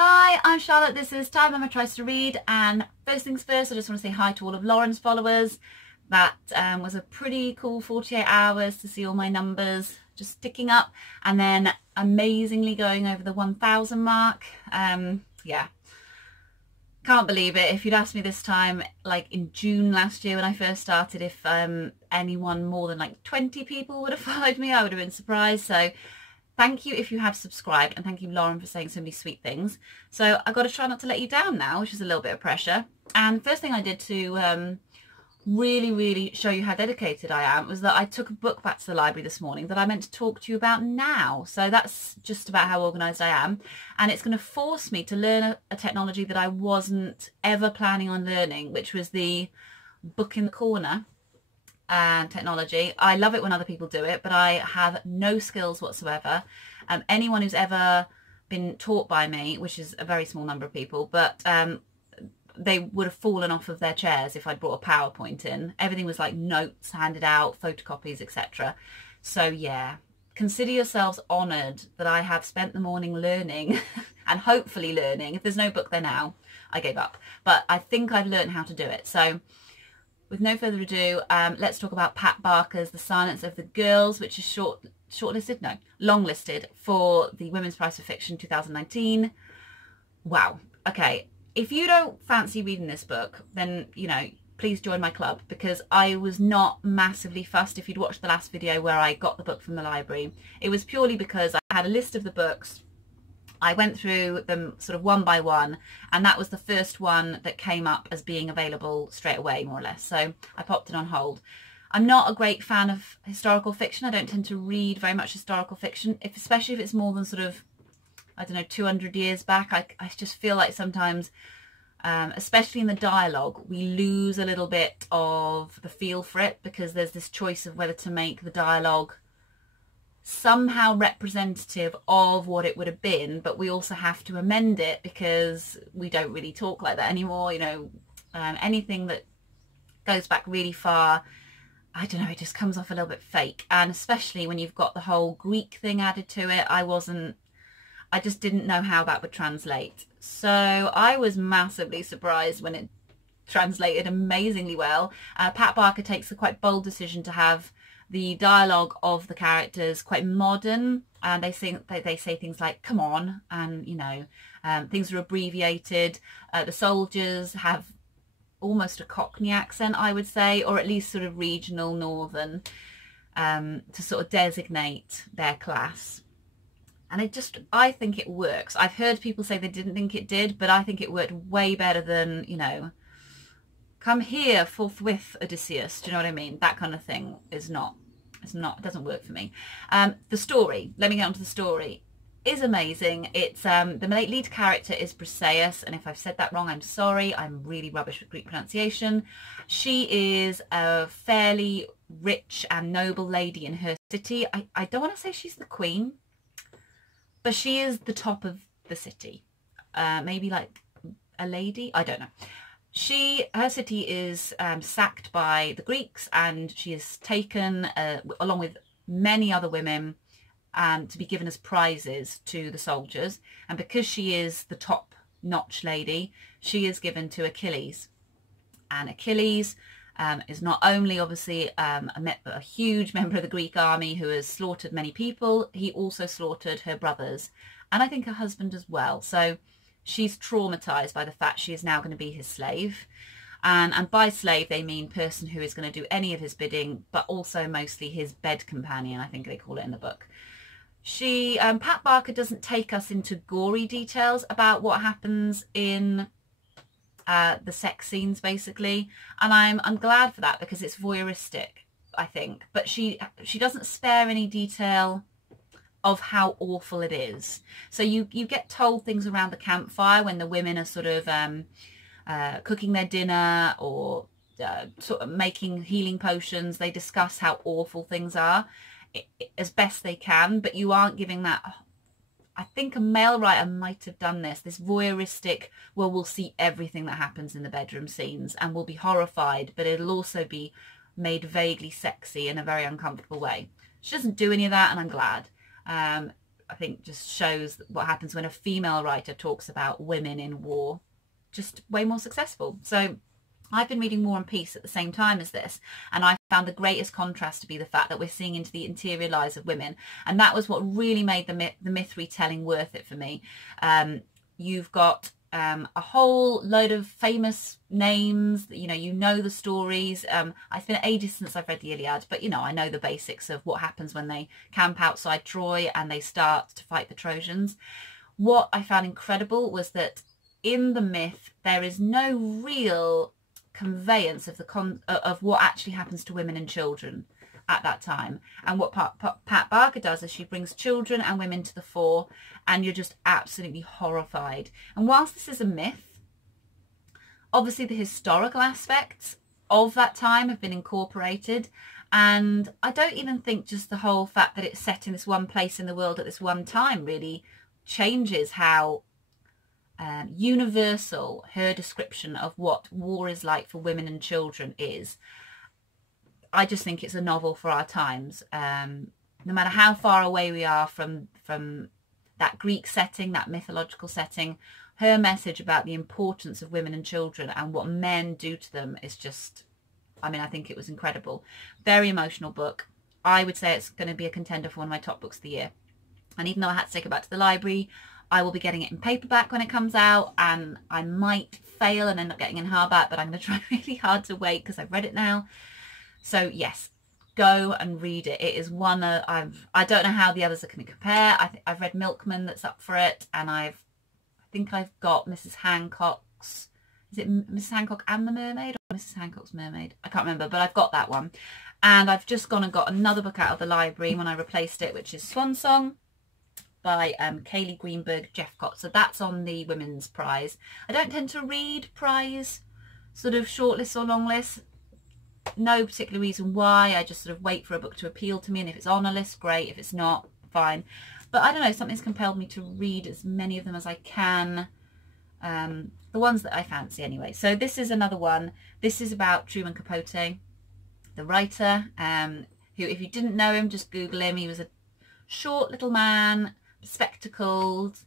Hi, I'm Charlotte. This is Time Mama Tries to Read, and first things first, I just want to say hi to all of Lauren's followers. That was a pretty cool 48 hours to see all my numbers just ticking up, and then amazingly going over the 1,000 mark. Yeah, can't believe it. If you'd asked me this time, like in June last year when I first started, if anyone more than like 20 people would have followed me, I would have been surprised. So thank you if you have subscribed, and thank you, Lauren, for saying so many sweet things. So I've got to try not to let you down now, which is a little bit of pressure. And first thing I did to really show you how dedicated I am was that I took a book back to the library this morning that I meant to talk to you about now. So that's just about how organised I am. And it's going to force me to learn a technology that I wasn't ever planning on learning, which was the book in the corner technology. I love it when other people do it, but I have no skills whatsoever. Anyone who's ever been taught by me, which is a very small number of people, but they would have fallen off of their chairs if I'd brought a PowerPoint in. Everything was like notes handed out, photocopies, etc. So yeah, consider yourselves honoured that I have spent the morning learning and hopefully learning. If there's no book there now, I gave up. But I think I've learned how to do it. So with no further ado, let's talk about Pat Barker's The Silence of the Girls, which is longlisted for the Women's Prize for Fiction 2019. Wow. Okay. If you don't fancy reading this book, then, you know, please join my club, because I was not massively fussed. If you'd watched the last video where I got the book from the library, it was purely because I had a list of the books. I went through them sort of one by one, and that was the first one that came up as being available straight away, more or less. So I popped it on hold. I'm not a great fan of historical fiction. I don't tend to read very much historical fiction, especially if it's more than sort of, I don't know, 200 years back. I just feel like sometimes, especially in the dialogue, we lose a little bit of the feel for it, because there's this choice of whether to make the dialogue somehow representative of what it would have been, but we also have to amend it because we don't really talk like that anymore. You know, anything that goes back really far, I don't know, it just comes off a little bit fake. And especially when you've got the whole Greek thing added to it, I just didn't know how that would translate. So I was massively surprised when it translated amazingly well. Pat Barker takes a quite bold decision to have the dialogue of the characters quite modern, and they say things like "come on," and you know, things are abbreviated. The soldiers have almost a Cockney accent, I would say, or at least sort of regional northern, to sort of designate their class. And I think it works. I've heard people say they didn't think it did, but I think it worked way better than, you know, "come here forthwith, Odysseus." Do you know what I mean? That kind of thing it doesn't work for me. The story, let me get on to the story, is amazing. It's the lead character is Briseis, and if I've said that wrong, I'm sorry. I'm really rubbish with Greek pronunciation. She is a fairly rich and noble lady in her city. I don't want to say she's the queen, but she is the top of the city. Maybe like a lady, I don't know. Her city is sacked by the Greeks, and she is taken along with many other women to be given as prizes to the soldiers. And because she is the top-notch lady, she is given to Achilles. And Achilles is not only obviously a huge member of the Greek army who has slaughtered many people, he also slaughtered her brothers, and I think her husband as well. So she's traumatized by the fact she is now going to be his slave. And by slave, they mean person who is going to do any of his bidding, but also mostly his bed companion, I think they call it in the book. Pat Barker doesn't take us into gory details about what happens in the sex scenes, basically. And I'm glad for that, because it's voyeuristic, I think. But she doesn't spare any detail of how awful it is. So you get told things around the campfire when the women are sort of cooking their dinner or sort of making healing potions. They discuss how awful things are as best they can, but you aren't giving that. I think a male writer might have done this voyeuristic, well, we'll see everything that happens in the bedroom scenes and we'll be horrified, but it'll also be made vaguely sexy in a very uncomfortable way. She doesn't do any of that, and I'm glad. I think just shows what happens when a female writer talks about women in war, just way more successful. So I've been reading War and Peace at the same time as this, and I found the greatest contrast to be the fact that we're seeing into the interior lives of women, and that was what really made the myth retelling worth it for me. You've got a whole load of famous names, you know the stories. It's been ages since I've read the Iliad, but I know the basics of what happens when they camp outside Troy and they start to fight the Trojans. What I found incredible was that in the myth there is no real conveyance of what actually happens to women and children at that time. And what Pat Barker does is she brings children and women to the fore, and you're just absolutely horrified. And whilst this is a myth, obviously the historical aspects of that time have been incorporated, and I don't even think just the whole fact that it's set in this one place in the world at this one time really changes how universal her description of what war is like for women and children is. I just think it's a novel for our times. No matter how far away we are from that Greek setting, that mythological setting, her message about the importance of women and children and what men do to them is just, I think it was incredible. Very emotional book. I would say it's going to be a contender for one of my top books of the year. And even though I had to take it back to the library, I will be getting it in paperback when it comes out, and I might fail and end up getting it in hardback, but I'm going to try really hard to wait because I've read it now. So yes, go and read it. It is one I don't know how the others are going to compare. I've read Milkman that's up for it, and I think I've got Mrs. Hancock's, is it Mrs. Hancock and the Mermaid or Mrs. Hancock's Mermaid? I can't remember, but I've got that one. And I've just gone and got another book out of the library when I replaced it, which is Swan Song by Kaylee Greenberg-Jephcott. So that's on the women's prize. I don't tend to read prize sort of shortlists or long lists. No particular reason why. I just sort of wait for a book to appeal to me, and if it's on a list, great. If it's not, fine. But I don't know, something's compelled me to read as many of them as I can. The ones that I fancy anyway. So this is another one. This is about Truman Capote, the writer, who, if you didn't know him, just Google him. He was a short little man, spectacled.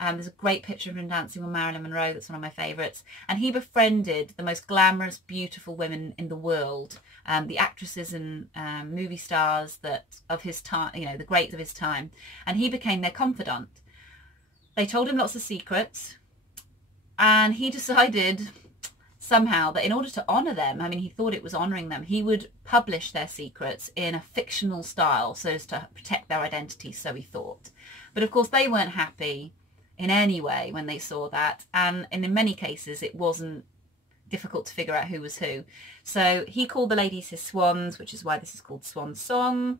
There's a great picture of him dancing with Marilyn Monroe. That's one of my favourites. And he befriended the most glamorous, beautiful women in the world, the actresses and movie stars of his time, the greats of his time. And he became their confidant. They told him lots of secrets, and he decided somehow that in order to honour them, he thought it was honouring them, he would publish their secrets in a fictional style so as to protect their identity, so he thought. But of course they weren't happy in any way when they saw that, and in many cases it wasn't difficult to figure out who was who. So he called the ladies his swans, which is why this is called Swan Song,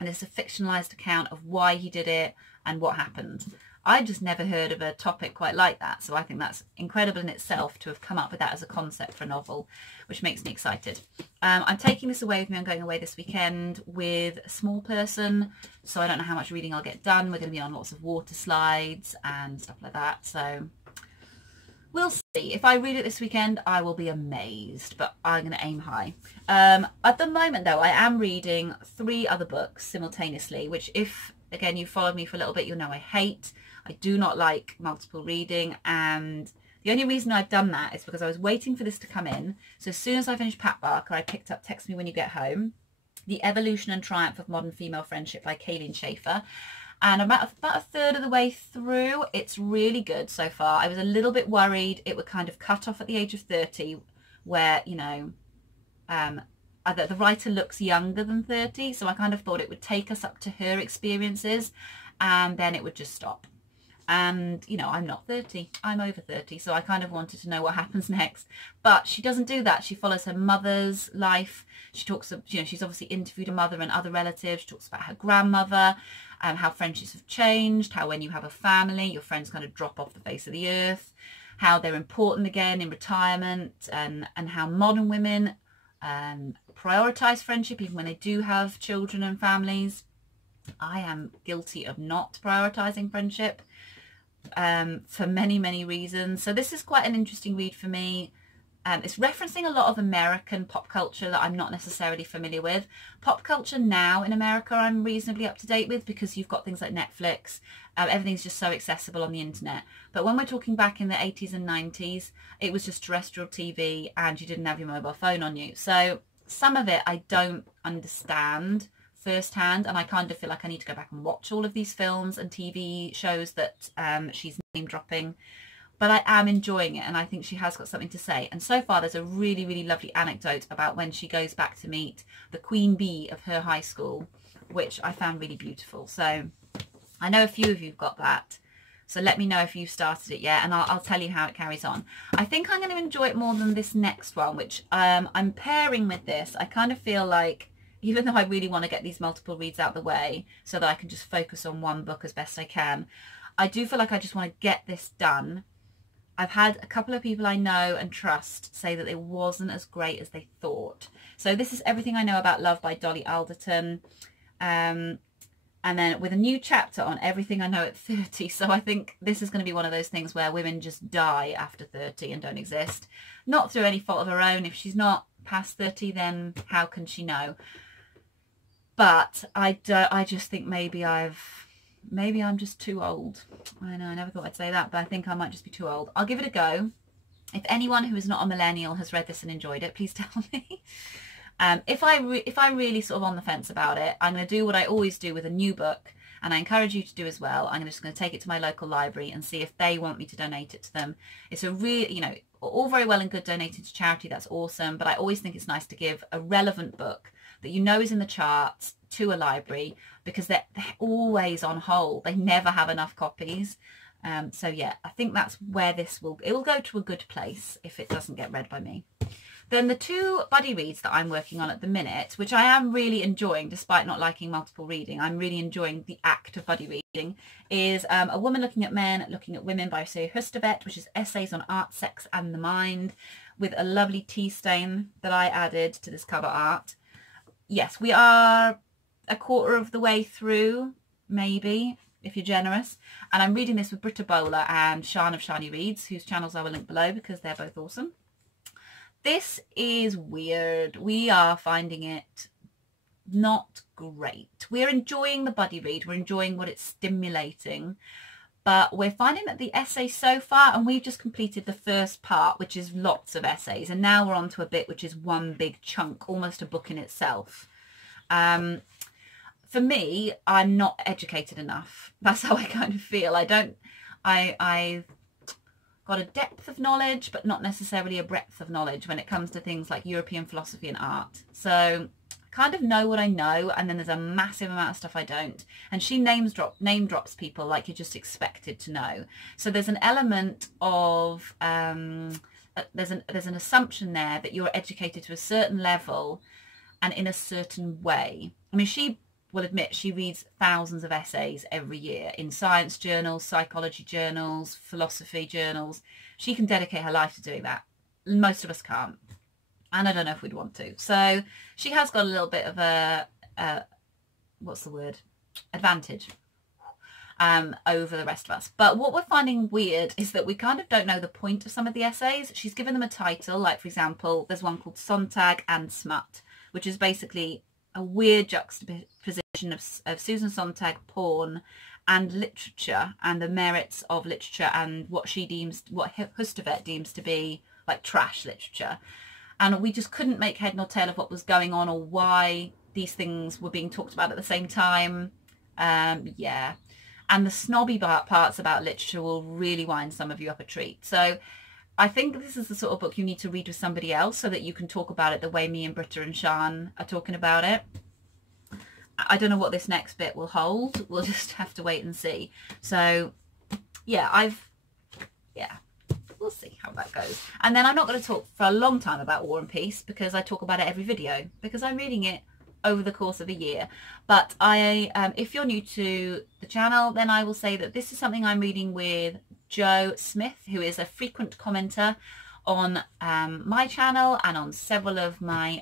and it's a fictionalized account of why he did it and what happened. I just never heard of a topic quite like that, so I think that's incredible in itself to have come up with that as a concept for a novel, which makes me excited. I'm taking this away with me. I'm going away this weekend with a small person, so I don't know how much reading I'll get done. We're going to be on lots of water slides and stuff like that, so we'll see. If I read it this weekend, I will be amazed, but I'm going to aim high. At the moment, though, I am reading 3 other books simultaneously, which, if, again, you've followed me for a little bit, you'll know I hate. I do not like multiple reading, and the only reason I've done that is because I was waiting for this to come in. So as soon as I finished Pat Barker, I picked up Text Me When You Get Home, The Evolution and Triumph of Modern Female Friendship by Kayleen Schaefer. And about a third of the way through. It's really good so far. I was a little bit worried it would kind of cut off at the age of 30, where, the writer looks younger than 30. So I kind of thought it would take us up to her experiences and then it would just stop. And, I'm not 30, I'm over 30, so I kind of wanted to know what happens next. But she doesn't do that. She follows her mother's life. She talks, she's obviously interviewed her mother and other relatives. She talks about her grandmother, how friendships have changed, how when you have a family, your friends kind of drop off the face of the earth, how they're important again in retirement, and how modern women prioritise friendship even when they do have children and families. I am guilty of not prioritising friendship for many reasons, so this is quite an interesting read for me. It's referencing a lot of American pop culture that I'm not necessarily familiar with. Pop culture now in America I'm reasonably up to date with, because you've got things like Netflix. Everything's just so accessible on the internet. But when we're talking back in the 80s and 90s, it was just terrestrial TV and you didn't have your mobile phone on you. So some of it I don't understand firsthand, and I kind of feel like I need to go back and watch all of these films and TV shows that she's name dropping. But I am enjoying it, and I think she has got something to say. And so far there's a really, really lovely anecdote about when she goes back to meet the queen bee of her high school, which I found really beautiful. So I know a few of you've got that. So let me know if you've started it yet, and I'll tell you how it carries on. I think I'm going to enjoy it more than this next one, which I'm pairing with this. I kind of feel like, even though I really want to get these multiple reads out the way so that I can just focus on one book as best I can, I do feel like I just want to get this done. I've had a couple of people I know and trust say that it wasn't as great as they thought. So this is Everything I Know About Love by Dolly Alderton. And then with a new chapter on Everything I Know at 30. So I think this is going to be one of those things where women just die after 30 and don't exist. Not through any fault of her own. If she's not past 30, then how can she know? But I just think maybe I'm just too old. I know, I never thought I'd say that, but I think I might just be too old. I'll give it a go. If anyone who is not a millennial has read this and enjoyed it, please tell me. If I'm really sort of on the fence about it, I'm going to do what I always do with a new book, and I encourage you to do as well. I'm just going to take it to my local library and see if they want me to donate it to them. It's a really, all very well and good donating to charity, that's awesome, but I always think it's nice to give a relevant book that you know is in the charts to a library, because they're always on hold. They never have enough copies. So yeah, I think that's where it'll go to a good place if it doesn't get read by me. Then the two buddy reads that I'm working on at the minute, which I am really enjoying despite not liking multiple reading, I'm really enjoying the act of buddy reading, is A Woman Looking at Men, Looking at Women by Siri Hustvedt, which is essays on art, sex and the mind, with a lovely tea stain that I added to this cover art. Yes, we are a quarter of the way through, maybe, if you're generous. And I'm reading this with Britta Bohler and Sian of Siani Reads, whose channels I will link below because they're both awesome. This is weird. We are finding it not great. We're enjoying the buddy read. We're enjoying what it's stimulating. But we're finding that the essay so far, and we've just completed the first part, which is lots of essays. And now we're on to a bit which is one big chunk, almost a book in itself. For me, I'm not educated enough. That's how I kind of feel. I've got a depth of knowledge, but not necessarily a breadth of knowledge when it comes to things like European philosophy and art. So I kind of know what I know, and then there's a massive amount of stuff I don't. And she name drops people like you're just expected to know. So there's an element of there's an assumption there that you're educated to a certain level and in a certain way. I mean, she will admit she reads thousands of essays every year in science journals, psychology journals, philosophy journals. She can dedicate her life to doing that. Most of us can't. And I don't know if we'd want to. So she has got a little bit of a what's the word? Advantage over the rest of us. But what we're finding weird is that we kind of don't know the point of some of the essays. She's given them a title, like for example, there's one called Sontag and Smut, which is basically a weird juxtaposition of Susan Sontag porn and literature, and the merits of literature and what Hustvedt deems to be like trash literature. And we just couldn't make head nor tail of what was going on or why these things were being talked about at the same time. Yeah. And the snobby parts about literature will really wind some of you up a treat. So I think this is the sort of book you need to read with somebody else so that you can talk about it the way me and Britta and Sian are talking about it. I don't know what this next bit will hold. We'll just have to wait and see. So yeah, we'll see how that goes. And then I'm not going to talk for a long time about War and Peace because I talk about it every video because I'm reading it over the course of a year. But if you're new to the channel, then I will say that this is something I'm reading with Joe Smith, who is a frequent commenter on my channel and on several of my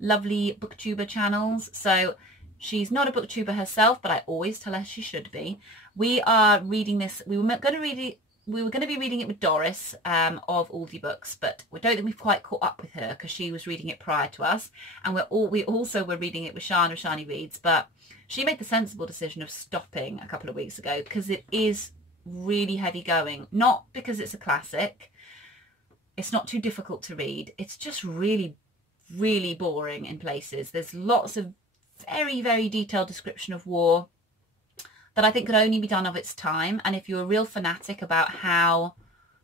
lovely booktuber channels. So she's not a booktuber herself, but I always tell her she should be. We are reading this. We were going to read we were going to be reading it with Doris of Aldi Books, but we don't think we've quite caught up with her because she was reading it prior to us, and we also were reading it with Siani Reads, but she made the sensible decision of stopping a couple of weeks ago because it is really heavy going. Not because it's a classic, it's not too difficult to read, it's just really, really boring in places. There's lots of very, very detailed description of war that I think could only be done of its time, and if you're a real fanatic about how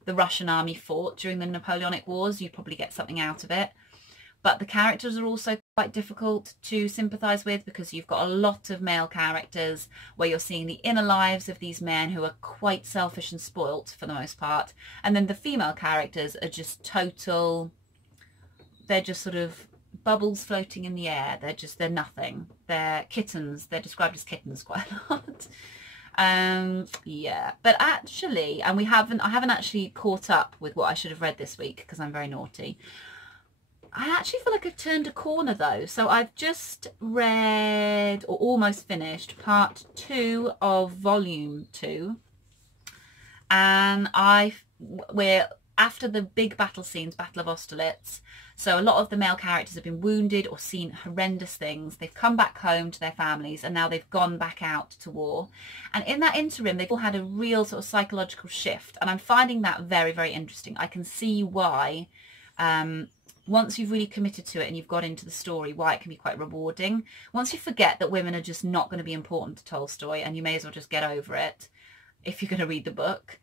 the Russian army fought during the Napoleonic Wars, you'd probably get something out of it. But the characters are also quite difficult to sympathise with because you've got a lot of male characters where you're seeing the inner lives of these men who are quite selfish and spoilt for the most part, and then the female characters are just total, they're just sort of bubbles floating in the air. They're nothing. They're kittens. They're described as kittens quite a lot. Yeah, but actually, and I haven't actually caught up with what I should have read this week because I'm very naughty. I actually feel like I've turned a corner though. So I've just read, or almost finished, part 2 of volume 2, and we're after the big battle scenes, Battle of Austerlitz. So a lot of the male characters have been wounded or seen horrendous things. They've come back home to their families and now they've gone back out to war. And in that interim, they've all had a real sort of psychological shift. And I'm finding that very, very interesting. I can see why, once you've really committed to it and you've got into the story, why it can be quite rewarding. Once you forget that women are just not going to be important to Tolstoy and you may as well just get over it if you're going to read the book,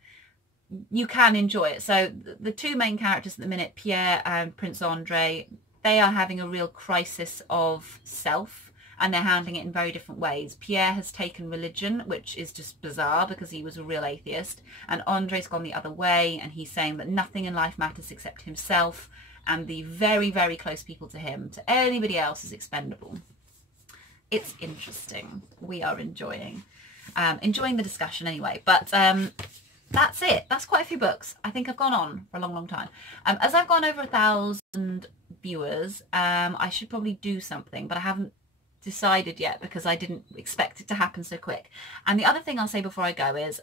you can enjoy it. So the two main characters at the minute, Pierre and Prince Andre, they are having a real crisis of self and they're handling it in very different ways. Pierre has taken religion, which is just bizarre because he was a real atheist, and Andre's gone the other way and he's saying that nothing in life matters except himself and the very, very close people to him. To anybody else is expendable. It's interesting. We are enjoying the discussion anyway, but that's it. That's quite a few books. I think I've gone on for a long, long time. As I've gone over 1,000 viewers, I should probably do something, but I haven't decided yet because I didn't expect it to happen so quick. And the other thing I'll say before I go is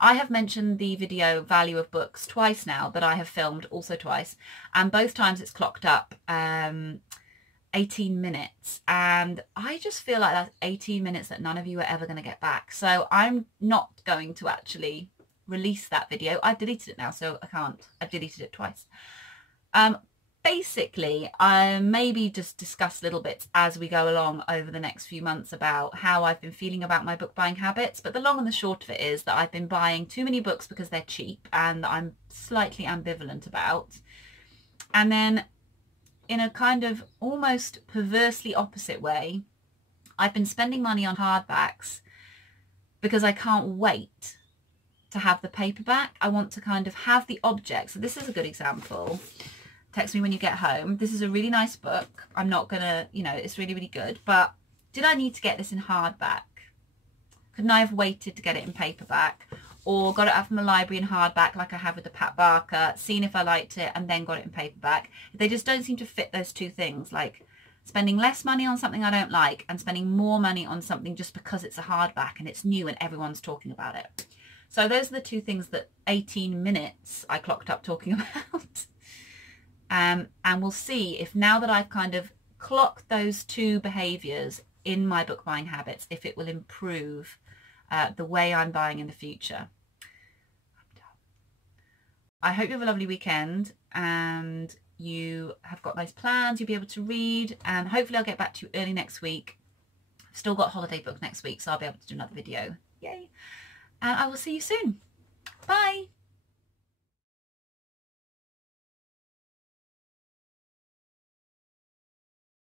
I have mentioned the video Value of Books twice now that I have filmed, also twice, and both times it's clocked up 18 minutes, and I just feel like that's 18 minutes that none of you are ever going to get back. So I'm not going to actually release that video. I've deleted it now, so I can't. I've deleted it twice. Basically, I maybe just discuss little bits as we go along over the next few months about how I've been feeling about my book buying habits. But the long and the short of it is that I've been buying too many books because they're cheap and that I'm slightly ambivalent about. And then in a kind of almost perversely opposite way, I've been spending money on hardbacks because I can't wait to have the paperback. I want to kind of have the object. So this is a good example. Text me when you get home. This is a really nice book. I'm not gonna, you know, it's really, really good. But did I need to get this in hardback? Couldn't I have waited to get it in paperback? Or got it out from the library in hardback like I have with the Pat Barker, seen if I liked it and then got it in paperback? They just don't seem to fit those two things, like spending less money on something I don't like and spending more money on something just because it's a hardback and it's new and everyone's talking about it. So those are the two things that 18 minutes I clocked up talking about. And we'll see if now that I've kind of clocked those two behaviours in my book buying habits, if it will improve the way I'm buying in the future. I hope you have a lovely weekend and you have got nice plans, you'll be able to read, and hopefully I'll get back to you early next week. I've still got a holiday book next week, so I'll be able to do another video. Yay! And I will see you soon. Bye!